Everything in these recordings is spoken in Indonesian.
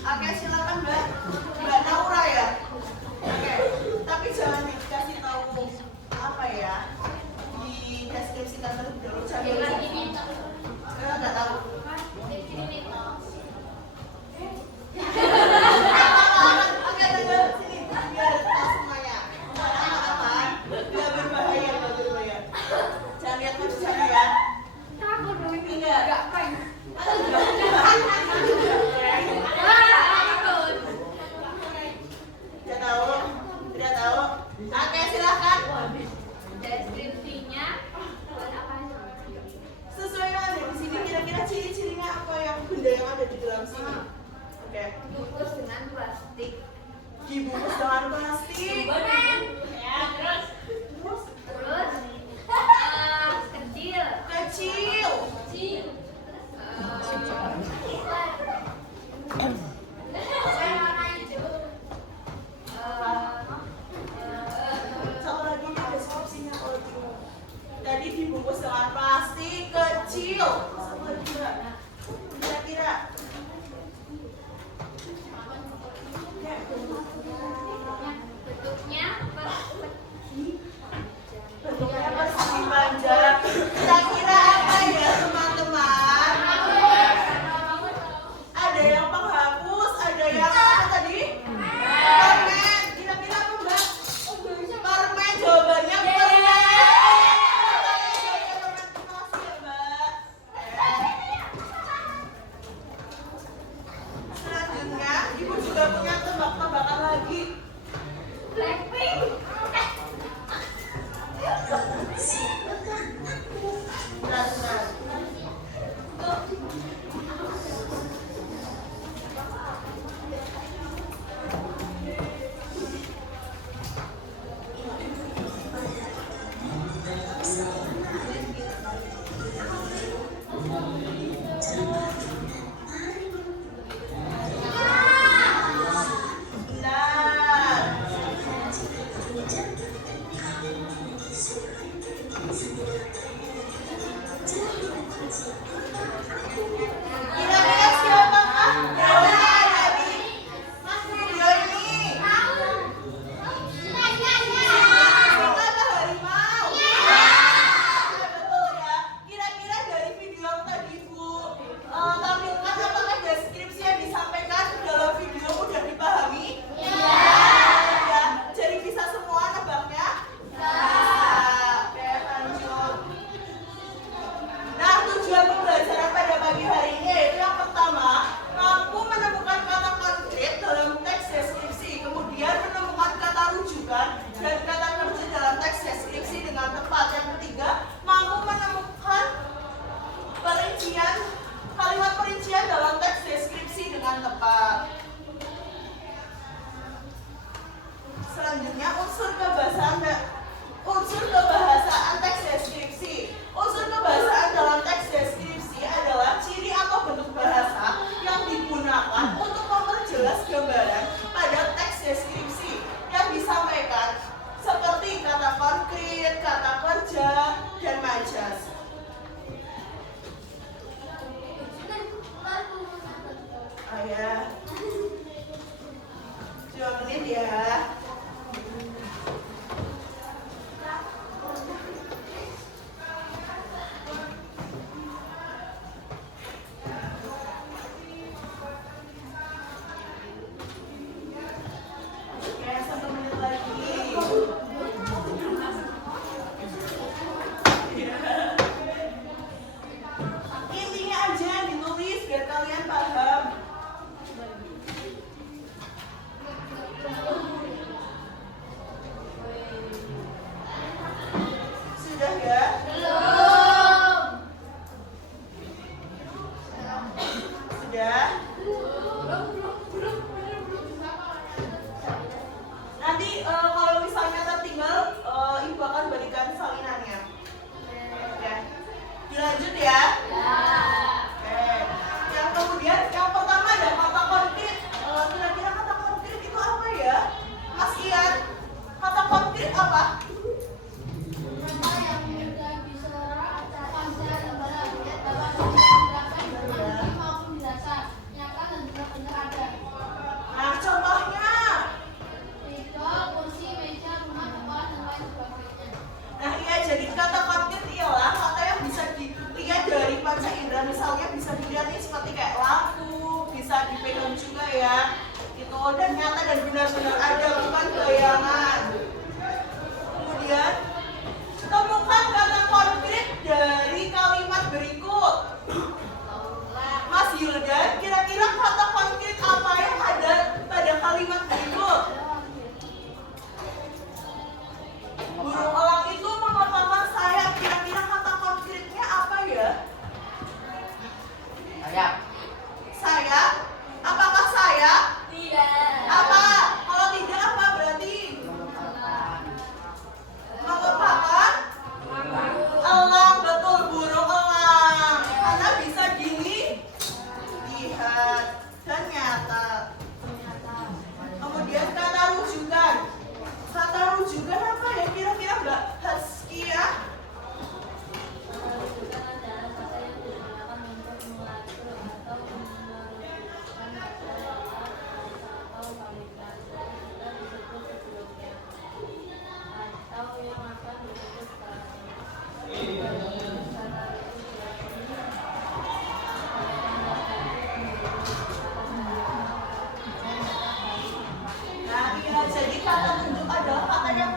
Oke, silakan Mbak. Mbak Naura ya. Oke, tapi jangan dikasih tahu apa ya di deskripsikan terlebih dahulu. Nggak tahu. Oke, sini biar langsung nanya. Aman, nggak berbahaya, nggak berbahaya. Jangan lihat maju sana ya. Takut dong ini. Enggak. Tidak tahu. Oke, silakan. Deskripsinya buat apa aja? Sesuai yang ada di sini, kira-kira ciri-cirinya apa yang benda yang ada di dalam sini? Oke. Bungkus dengan plastik. Dibungkus dengan plastik. Ya, terus kecil. Satu lagi nih deskripsinya kalau tadi dibungkus dengan plastik kecil. Satu lagi Mbak. Kira-kira. Bentuknya persegi panjang. Kira-kira apa ya teman-teman? Ada yang penghapus, ada yang apa tadi? Permen. Kira-kira apa Mbak? Permen, jawabannya permen. Makasih ya Mbak. Selanjutnya, Ibu juga punya tebak-tebakan lagi. Blackpink. Benar. Kira-kira siapakah yang ada di video ini? Singa atau harimau? Betul ya. Kira-kira dari video yang tadi Bu tampilkan, apakah deskripsi yang disampaikan dalam video mudah dipahami? Ya. Jadi bisa semua nebaknya? Oke, lanjut. Nah, tujuan pembelajaran pada pagi hari ini yaitu yang pertama, mampu menemukan kata konkret dalam teks deskripsi, kemudian menemukan kata rujukan dan kata kerja dalam teks deskripsi dengan tepat. Yang ketiga, mampu menemukan kalimat perincian dalam teks deskripsi dengan tepat. Selanjutnya, unsur kebahasaan teks deskripsi. Unsur kebahasaan dalam teks deskripsi adalah ciri atau bentuk bahasa yang digunakan untuk memperjelas gambaran pada teks deskripsi yang disampaikan, seperti kata konkret, kata kerja, dan majas. Ya. 2 menit ya. Oke, 1 menit lagi. Intinya aja yang ditulis biar kalian paham. juga ya. Itu dan nyata dan benar-benar ada, bukan bayangan. Kemudian temukan kata konkret dari kalimat berikut. Mas Yuldan, kira-kira kata konkret apa yang ada pada kalimat berikut? Burung elang itu mengepakkan sayap. Kira-kira kata konkretnya apa ya? Sayap. Sayap? Apakah sayap? Tidak. Apa? Kalau tidak apa berarti? Mengepakkan? Elang, betul, burung elang. Karena bisa dilihat dan nyata. Kemudian kata rujukan. Kata rujukan apa ya? Kira-kira Mbak Haskia? Rujukan adalah kata yang digunakan untuk mengatur atau merujukan masalah atau kalimat yang sudah disebut sebelumnya atau yang akan disebut setelahnya. Kata rujukan ini Nah, iya, jadi kata tunjuk adalah kata yang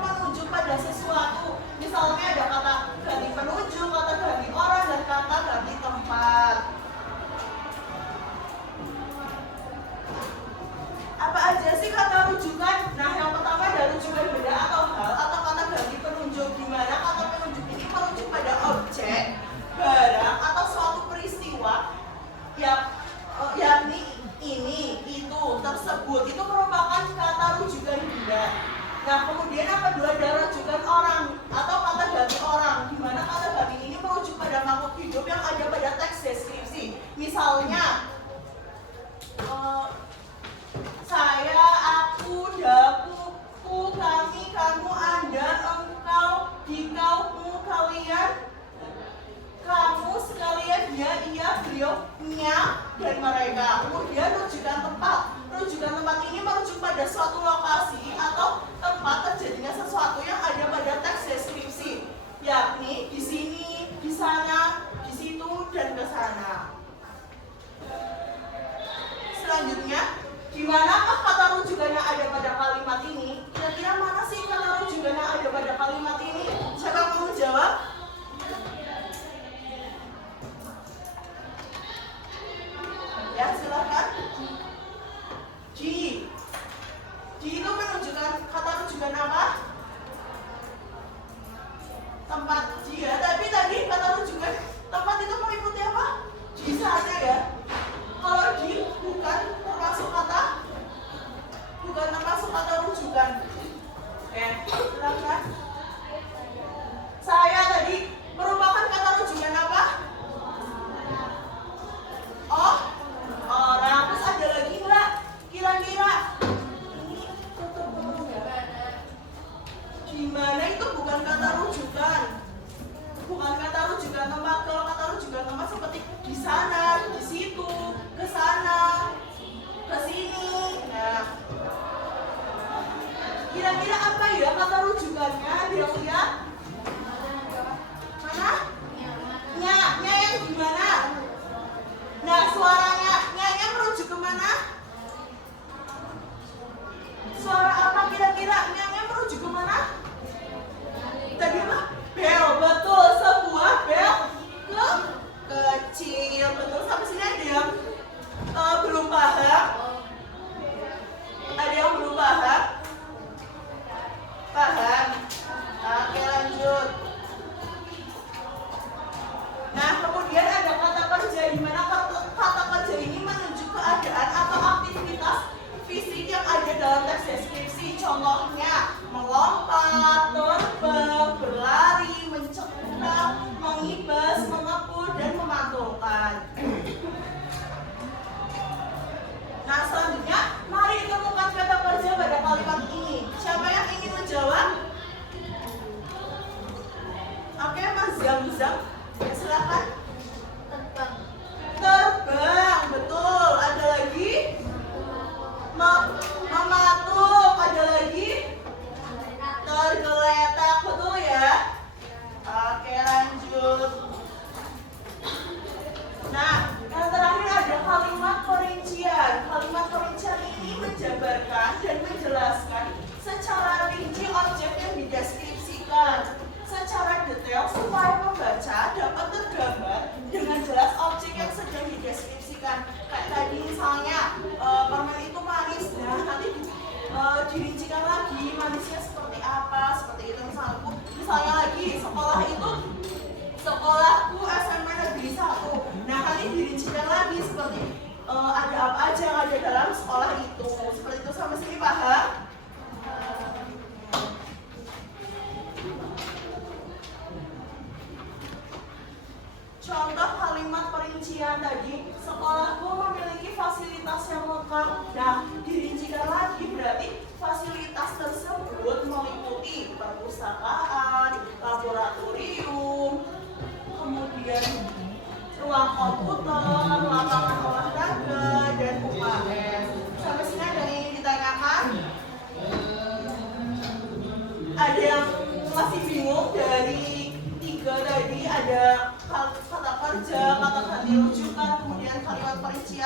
merujuk pada sesuatu. Misalnya ada kata ganti penunjuk, kata ganti orang, dan kata ganti tempat. Apa aja sih kata rujukan? Nah, yang pertama ada rujukan benda atau hal atau kata ganti penunjuk, di mana kata penunjuk ini merujuk pada objek, barang atau suatu peristiwa yakni ini, itu, tersebut. Itu merupakan kata rujukan benda. Nah, kemudian yang kedua ada rujukan orang atau kata ganti orang, di mana kata ganti ini merujuk pada makhluk hidup yang ada pada teks deskripsi. Misalnya, saya, aku, dakuku, kami, kamu, anda, engkau, dikaumu, kalian, kamu, sekalian, dia, ia, beliau, nya, dan mereka. Kemudian rujukan tempat. Rujukan tempat ini merujuk pada suatu lokasi atau tempat terjadinya sesuatu yang ada pada teks deskripsi, yakni di sini, di sana, di situ, dan ke sana. Selanjutnya, di manakah kata rujukan yang ada pada kalimat ini? Kira-kira mana sih kata rujukan yang ada pada kalimat ini? Siapa yang mau menjawab? Ya, silakan. Di itu menunjukkan kata rujukan apa? Tempat dia. Tapi tadi kata rujukan tempat itu meliputi apa? Di sana ya. Kalau di bukan termasuk kata rujukan.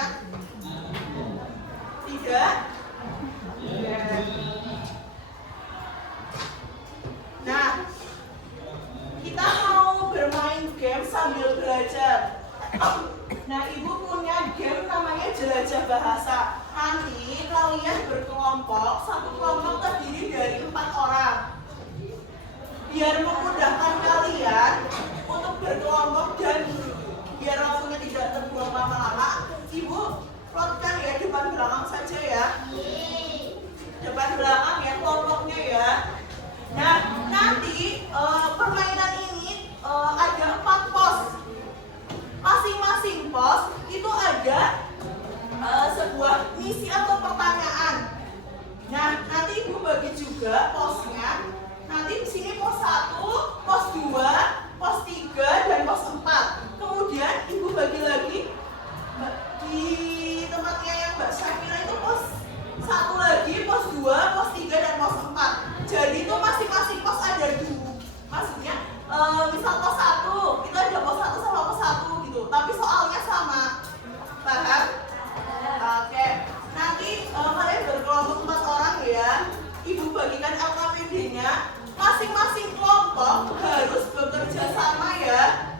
semangat. Tidak? Nah, kita mau bermain game sambil belajar. Nah, ibu punya game namanya jelajah bahasa. Nanti kalian berkelompok, satu kelompok terdiri dari 4 orang. Biar memudahkan kalian untuk berkelompok dan biar waktunya tidak terbuang lama-lama, ibu plotkan ya depan belakang saja ya. Depan belakang ya kelompoknya ya. Nah, nanti permainan ini ada 4 pos. Masing-masing pos itu ada sebuah misi atau pertanyaan. Nah, nanti ibu bagi juga posnya. Nanti di sini pos 1, pos 2, pos 3, dan pos 4. Kemudian ibu bagi lagi di tempatnya yang Mbak Syafira itu pos 1 lagi, pos 2, pos 3, dan pos 4. Jadi itu masing-masing pos ada 2. Maksudnya misal pos 1 itu ada pos 1 sama pos 1 gitu. Tapi soalnya sama. Paham? Oke. Nanti kalian berkelompok 4 orang ya. Ibu bagikan LKPD-nya. Masing-masing kelompok harus bekerja sama ya.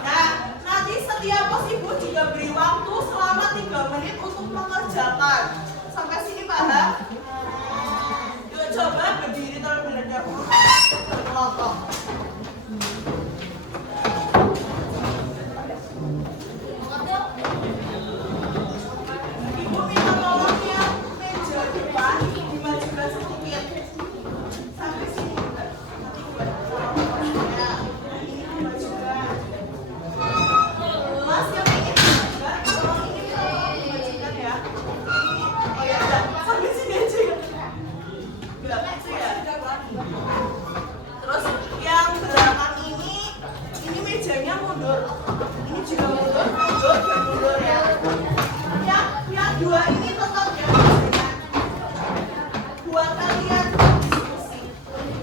Nah, nanti setiap pos ibu juga beri waktu selama 3 menit untuk mengerjakan. Sampai sini paham? Yuk coba berdiri terlebih dahulu berkelompok. Ibu minta tolong ya meja depan dimajukan sedikit. Sampai sini juga. Ya, ini dimajukan. Mas yang ingin dimajukan, tolong ini tolong dimajukan ya. Oh ya udah, sampai sini aja ya. Enggak, itu ya. Terus yang belakang ini mejanya mundur. Ini juga mundur, mundur, dan mundur ya. Yang 2 ini tetap ya mejanya. Buat kalian diskusi.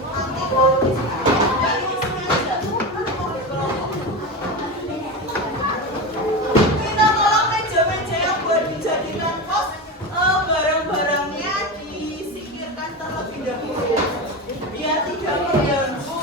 Nanti kalau di sini, ya ini sini aja. Mau berkelompok. Minta tolong meja-meja yang buat dijadikan pos, barang-barangnya disingkirkan terlebih dahulu. Biar tidak mengganggu.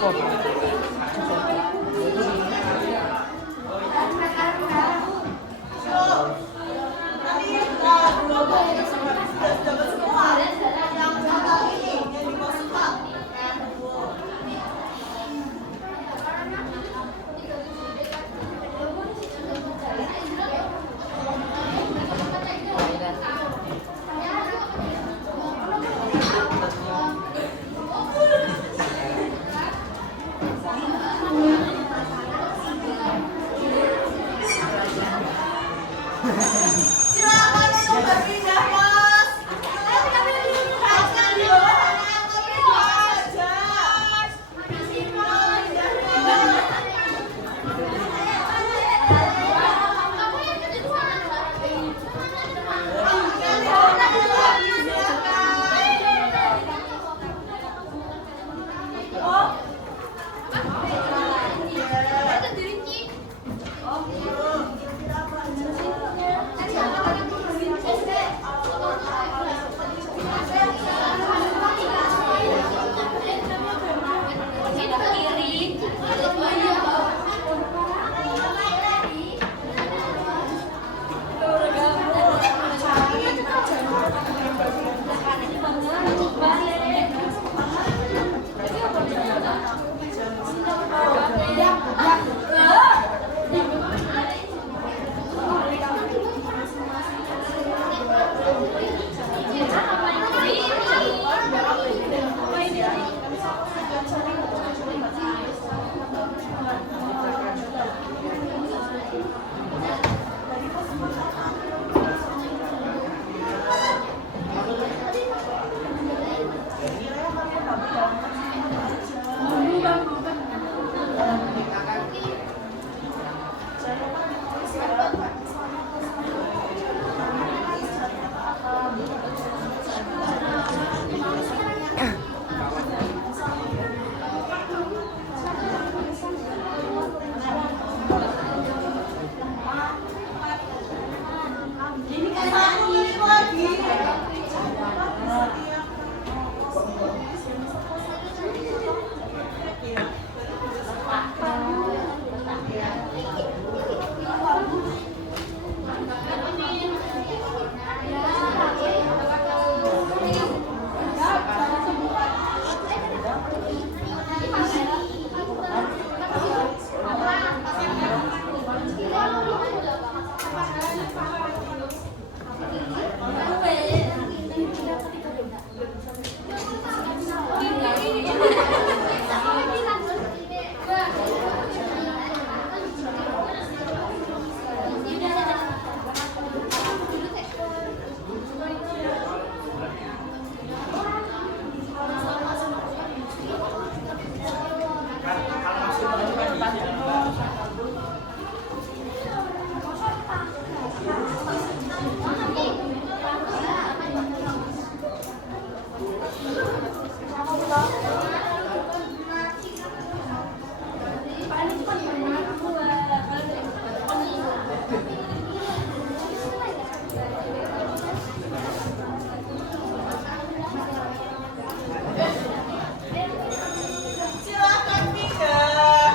cukup. Tadi sudah dapat semua. Yang satu ini yang di bawah suka. Silakan untuk berpindah, Mas. Silakan di bawah sana, tapi aja. Satu menit lagi. Silakan pindah.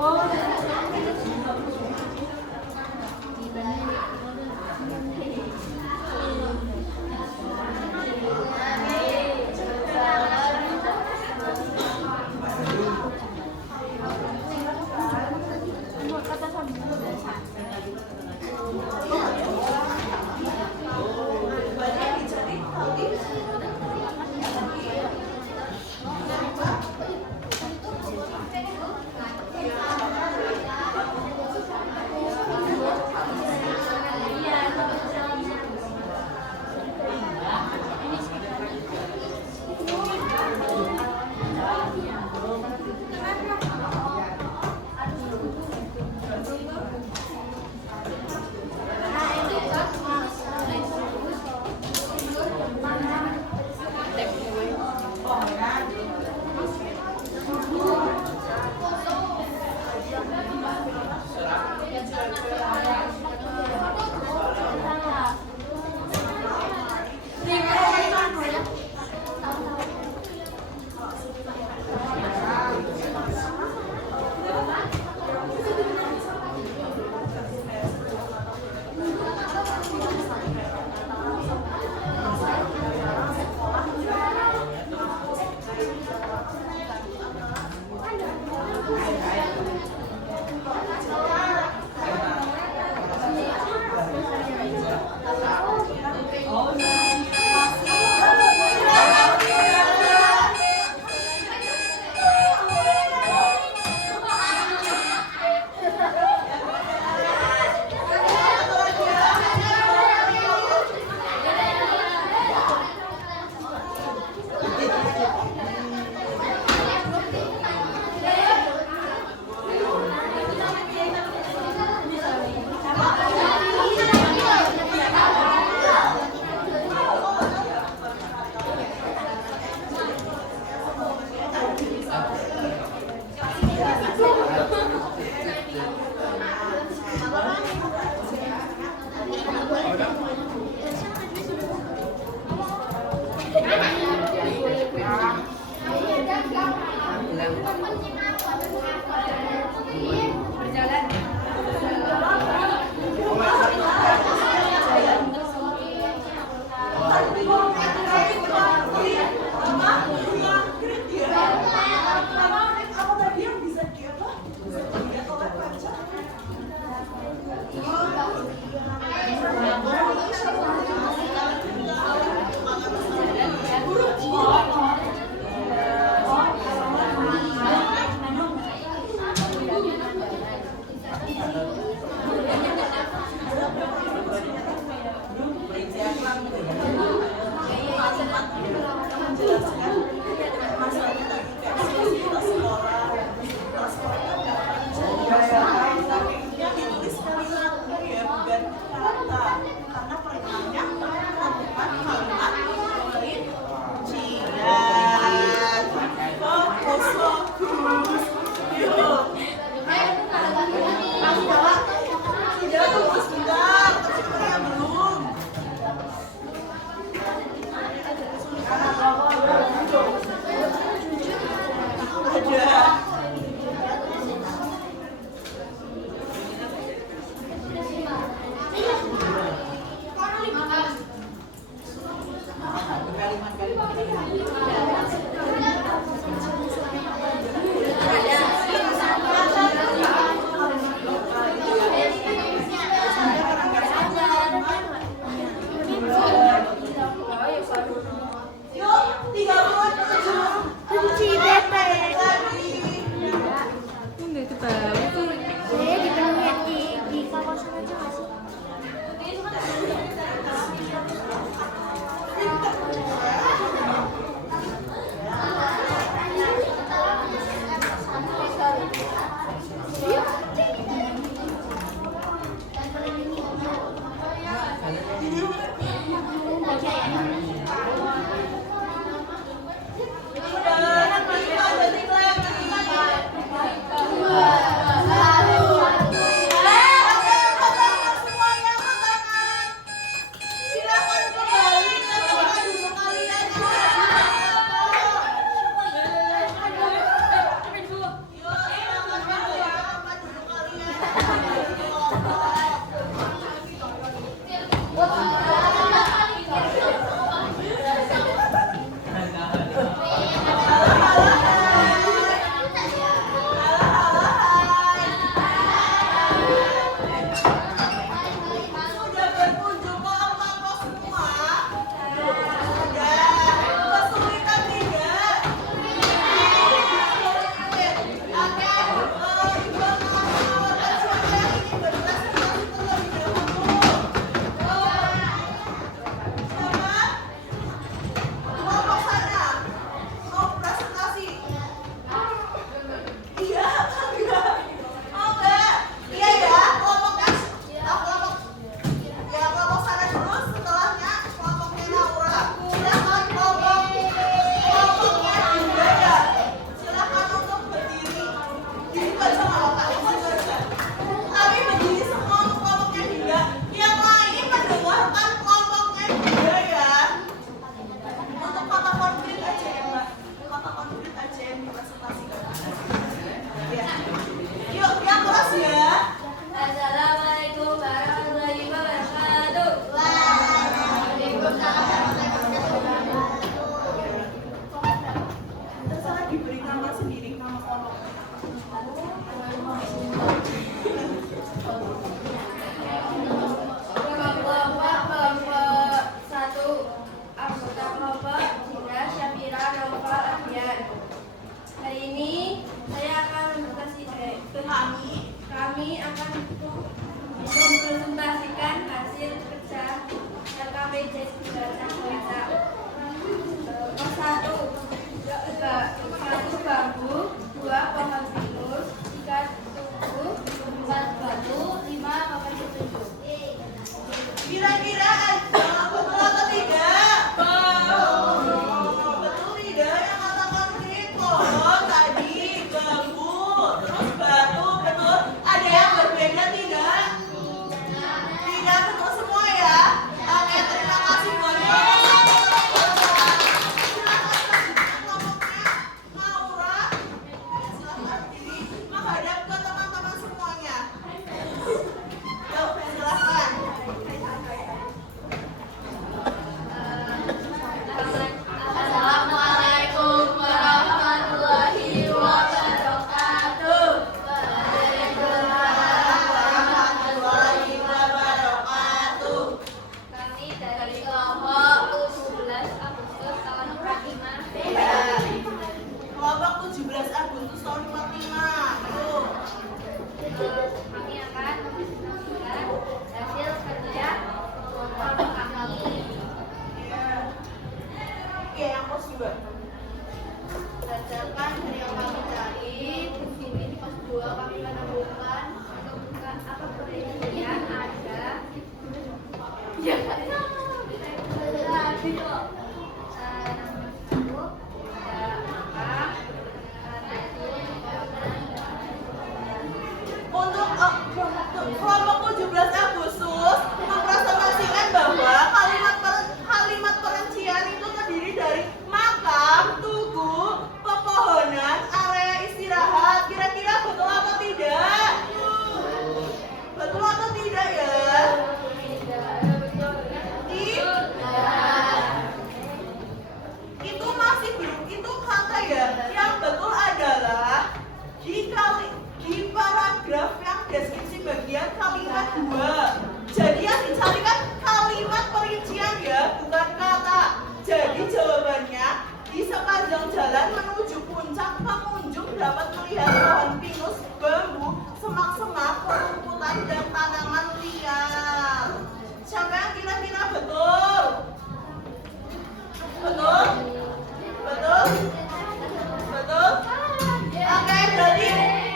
Oh, Kami akan mempresentasikan hasil kerja LKPD 19 Kelas 1 bambu, 2 pohon pinus, 3 tugu, 4 batu, 5 papan petunjuk. Kira-kira aja betul atau tidak? Betul tidak yang katakan Riko tadi bambu, terus batu, betul. Ada yang berbeda tidak? Tidak betul semua ya. Oke, terima kasih banyak. Maura, silahkan diri menghadap ke teman-teman semuanya. Yuk, silahkan. Assalamualaikum warahmatullahi wabarakatuh. Warahmatullahi wabarakatuh. Kami dari kelompok 17 Agustus tahun 45. Kelompok 17 Agustus tahun 45. Yuk. Kami akan mempresentasikan hasil kerja kelompok kami. Oke, yang pos juga. Berdasarkan dari yang kami cari, di sini di pos 2 kami menemukan apa perincian ada ya tadi kok Untuk kelompok 17 Agustus mempresentasikan bahwa kalimat perincian itu terdiri dari makam, tugu, pepohonan, area istirahat. Kira-kira betul atau tidak? Betul atau tidak ya? Itu masih belum, itu kata ya. Yang betul adalah di paragraf yang deskripsi bagian kalimat 2. Jadi yang dicari kan kalimat perincian ya, bukan kata. Jadi jawabannya di sepanjang jalan menuju puncak pengunjung dapat melihat pohon pinus, bambu, semak-semak, rumputan dan tanaman liar. Siapa yang kira-kira betul? Betul? Betul? Betul? Oke, jadi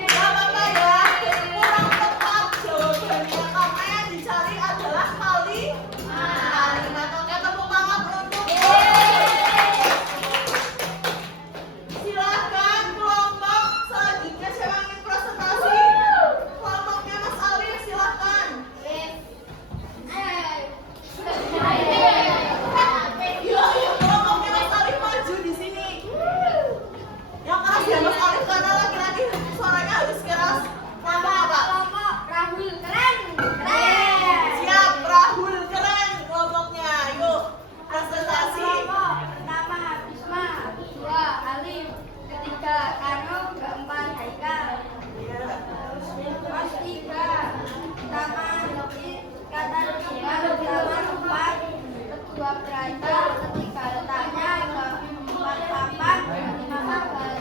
nggak apa-apa ya. Kurang tepat jawabannya karena yang dicari adalah kalimat. Oke, tepuk tangan untuk. Silakan kelompok selanjutnya siapa yang ingin presentasi? Kelompoknya Mas Alif, silakan. Yuk, kelompoknya Mas Alif maju di sini. Yang keras ya Mas Alif karena laki-laki suaranya harus keras. Kelompok apa? Rahul keren. Siap, Rahul keren kelompoknya. Yuk, presentasi. Pertama Bisma, 2 Alif, ketiga Kano, keempat Haikal. Iya. Kelas 3 pertama kata pertama tempat, kedua belajar, ketiga letaknya, keempat papan, kelima papan.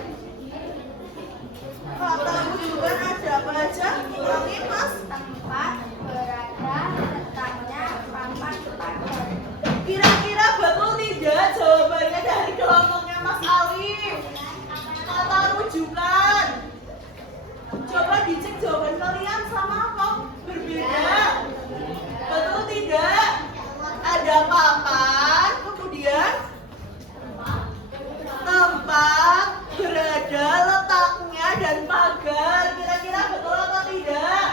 Kata rujukan ada apa aja? Ulangi Mas. Tempat berada, letaknya, papan, papan. Kira-kira betul tidak jawabannya dari kelompoknya Mas Alif? Kata rujukan. Coba dicek jawaban kalian sama apa? Berbeda. Betul tidak? Ada papan, kemudian tempat berada, letaknya, dan pagar. Kira-kira betul atau tidak?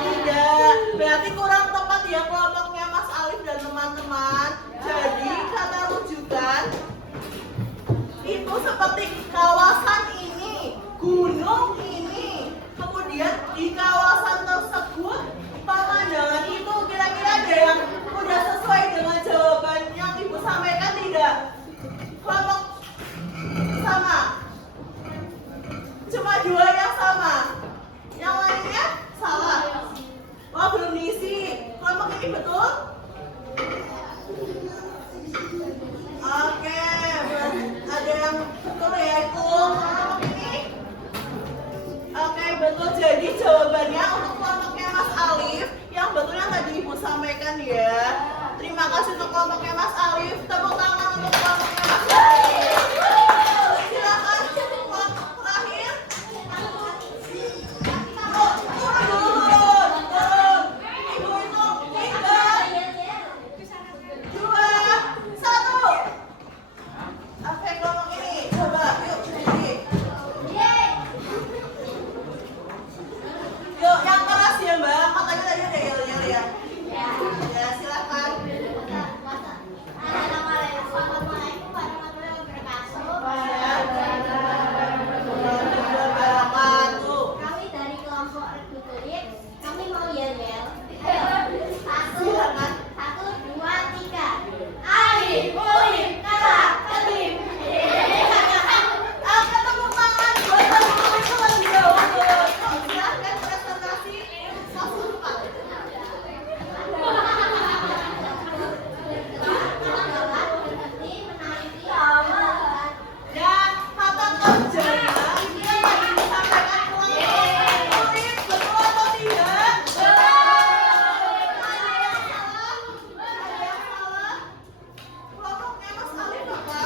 Tidak. Berarti kurang tepat ya kelompoknya Mas Alif dan teman-teman. Jadi kata rujukan itu seperti kawasan ini, gunung ini, kemudian di kawasan tersebut pemandangan itu. Kira-kira ada yang udah sesuai dengan jawaban yang Ibu sampaikan tidak? Kelompok sama? Cuma 2 yang sama? Yang lainnya salah? Wah, belum diisi. Kelompok ini betul? Oke, ada yang betul ya itu Jadi jawabannya untuk kelompoknya Mas Alif yang betul yang tadi Ibu sampaikan ya. Terima kasih untuk kelompoknya Mas Alif. Tepuk tangan untuk kelompoknya Mas Alif. Silakan kelompok terakhir. Turun. Ibu hitung 3, 2, 1. Oke, kelompok ini coba yuk berdiri. Yuk, yang keras ya Mbak. Matanya tadi ada yel-yel ya. Ya, silakan. Kami dari kelompok Reduturit, kami mau yel-yel. 1, 2, 3. Alif, Ulif, Kalah, Ketim. Oke, tepuk tangan buat teman-teman itu lagi jawab. Silahkan presentasi langsung Pak. Dan kata kerjanya ini yang tadi disampaikan kelompok Ulif, betul atau tidak? Ada yang salah? Ada yang salah? Kelompoknya Mas Alif apa?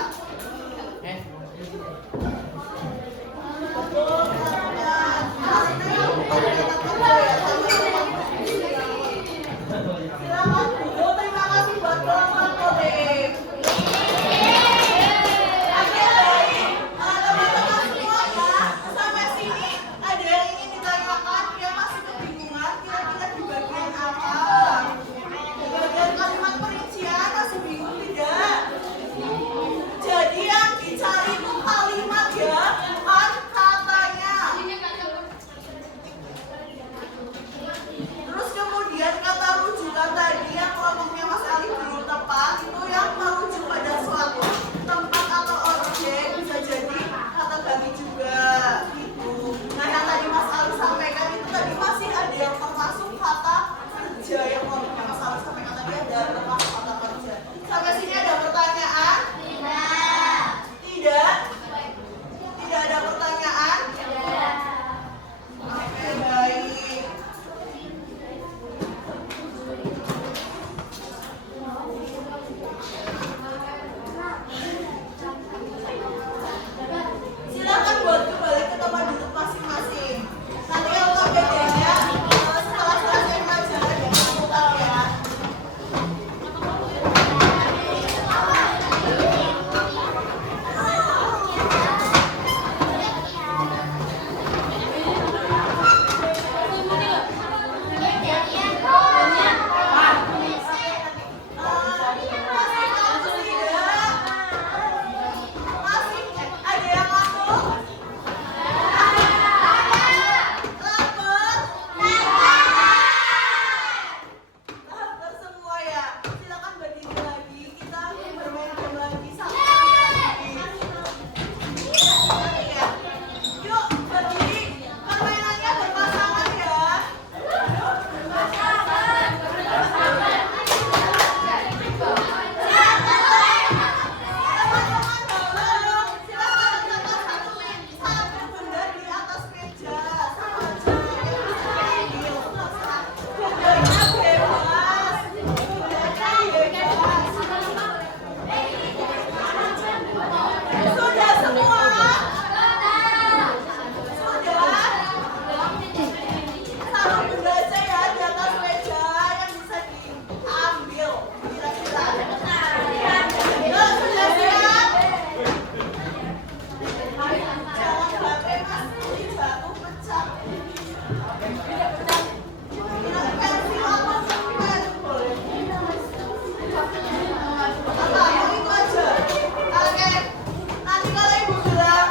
Silakan Bu, terima kasih buat kelompok Ulif. Oke, baik. Teman-teman semua ya, sampai sini ada yang ingin ditanyakan yang masih kebingungan kira-kira di bagian apa? Di bagian kalimat perincian masih bingung tidak? Jadi yang dicari itu kalimat ya, bukan katanya. Terus kemudian kata rujukan tadi yang kelompoknya Mas Alif belum tepat itu yang merujuk pada suatu tempat atau objek, bisa jadi kata ganti juga gitu. Nah yang tadi Mas Alif sampaikan itu tadi masih ada yang termasuk kata kerja yang kelompoknya Mas Alif sampaikan tadi ada termasuk kata kerja. Sampai sini ada pertanyaan? Tidak? Tidak ada pertanyaan? Oke, baik. Silakan buat kembali ke tempat duduk masing-masing. Nanti kalau bedanya setelah selesai pelajaran ya kamu tahu ya. Masih ada yang ngantuk? Lapar semua ya. Silakan berdiri lagi. Kita bermain game lagi sama lagi. Ya. Yuk berdiri. Permainannya berpasangan ya. Teman-teman bolong. Silakan letakkan satu benda di atas meja. Sama aja yang bendanya bebas. Bendanya bebas. Sudah semua? Sudah? Taruh benda aja ya di atas meja yang bisa diambil. Kira-kira. Yuk, sudah siap? Jangan sampai Mas Budi jatuh pecah. Pensil atau pulpen boleh. Apa? Mau itu aja. Oke. Nanti kalau Ibu bilang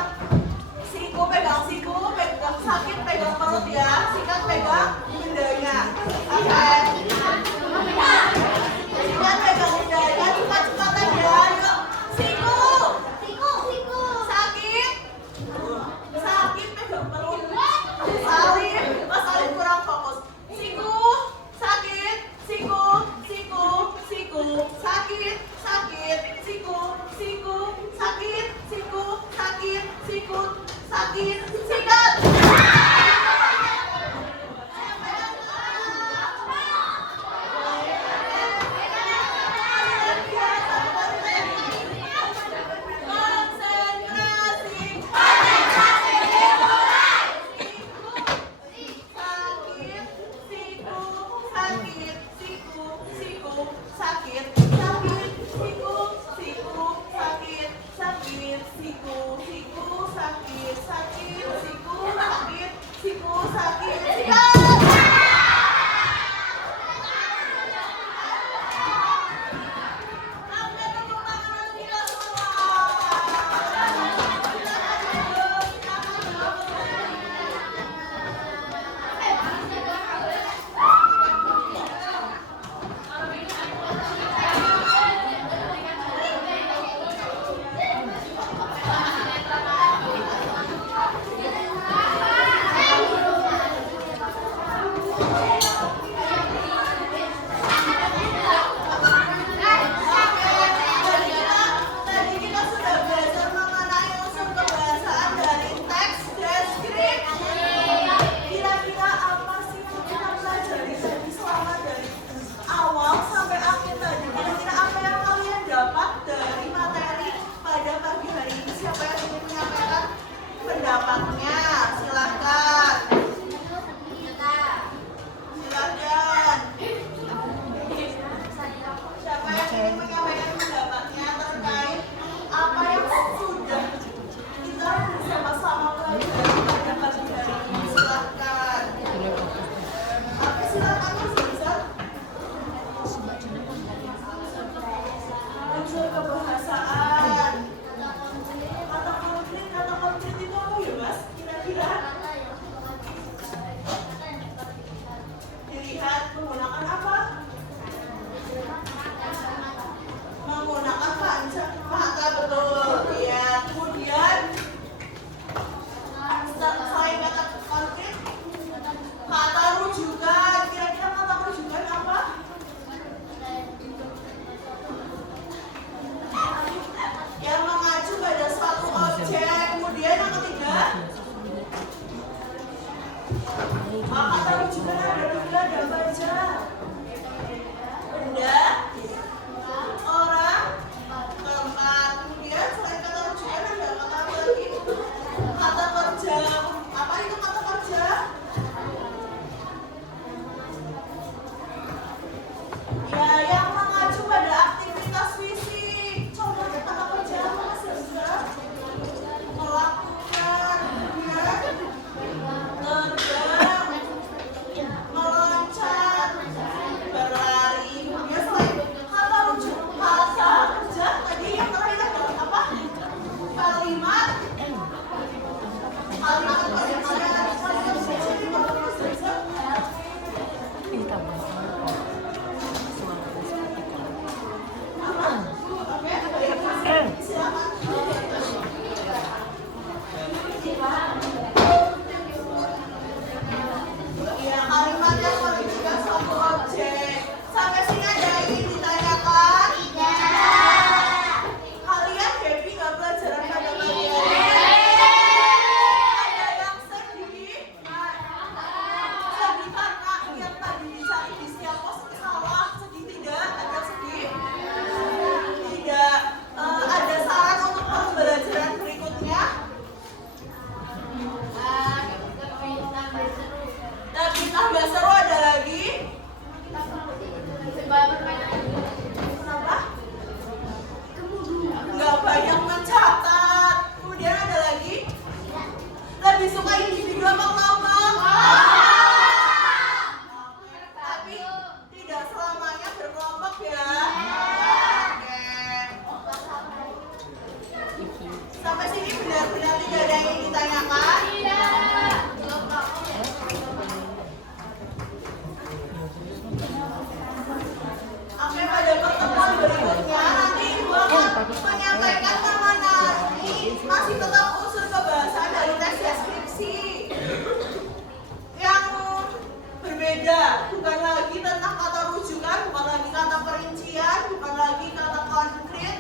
siku pegang sakit pegang perut ya. Sikat pegang bendanya. Oke. Sikat pegang bendanya. Cepat-cepatan ya. Yuk. Siku. Sakit. Sakit pegang perut. Mas Alif kurang fokus. Siku. Sakit. Siku. Sakit. Siku. Sakit. Siku. Sakit. Sikat. sakit. Siap. Sampai tepuk tangan untuk kita semua. Tadi kita sudah belajar mengenai unsur kebahasaan dari teks deskripsi. Kira-kira apa sih yang kita pelajari tadi selama dari awal sampai akhir tadi? Kira-kira apa yang kalian dapat dari materi pada pagi hari ini? Siapa yang ingin menyampaikan pendapatnya? Silahkan. Silahkan. Siapa yang ingin menyampaikan pendapatnya terkait apa yang sudah kita bersama-sama pelajari pada pagi hari ini? Silahkan. Oke, silahkan Mas Rizal. Unsur kebahasaan. Kata konkret itu apa ya Mas? Kira-kira dilihat menggunakan apa? Menggunakan kata, betul. Ya, kemudian selain kata konkret, kata rujukan. Kira-kira kata rujukan apa? Yang mengacu pada suatu objek. Kemudian yang ketiga, kata rujukan ada tiga, ada baca, benda, orang, tempat. Kemudian selain kata rujukan ada kata apa lagi? Kata kerja. Apa itu kata kerja? Ya, yang mengacu pada aktivitas fisik. Coba kata kerja apa Mas Rizal? Melakukan, kemudian terbang, meloncat, berlari. Kemudian selain kata rujuk, kata kerja tadi yang terakhir ada apa? Kalimat ya, kalimat yang menunjukkan suatu objek. Sampai sini ada yang ingin ditanyakan? Kalian happy nggak pelajaran pada pagi hari ini? Ada yang sedih? Sedih karena yang tadi dicari di setiap pos salah. Sedih tidak? Ada sedih? Tidak. Ada saran untuk pembelajaran berikutnya? Tapi tambah seru ada lagi? Kenapa? Nggak banyak mencatat. Kemudian ada lagi? Lebih suka individu apa kelompok? Tapi tidak selamanya berkelompok ya. Oke. Sampai sini benar-benar tidak ada yang ingin ditanyakan? Oke, pada pertemuan berikutnya nanti Ibu akan menyampaikan mengenai masih tentang unsur kebahasaan dari teks deskripsi yang berbeda, bukan lagi tentang kata rujukan, bukan lagi kata perincian, bukan lagi kata konkret,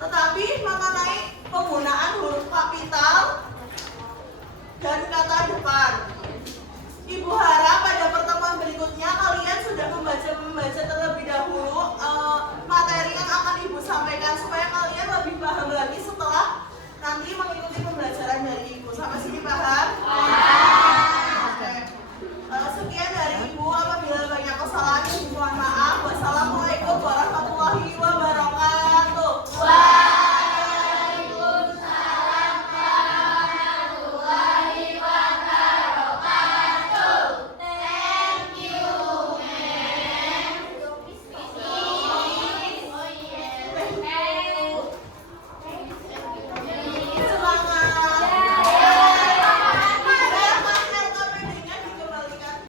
tetapi mengenai penggunaan huruf kapital dan kata depan.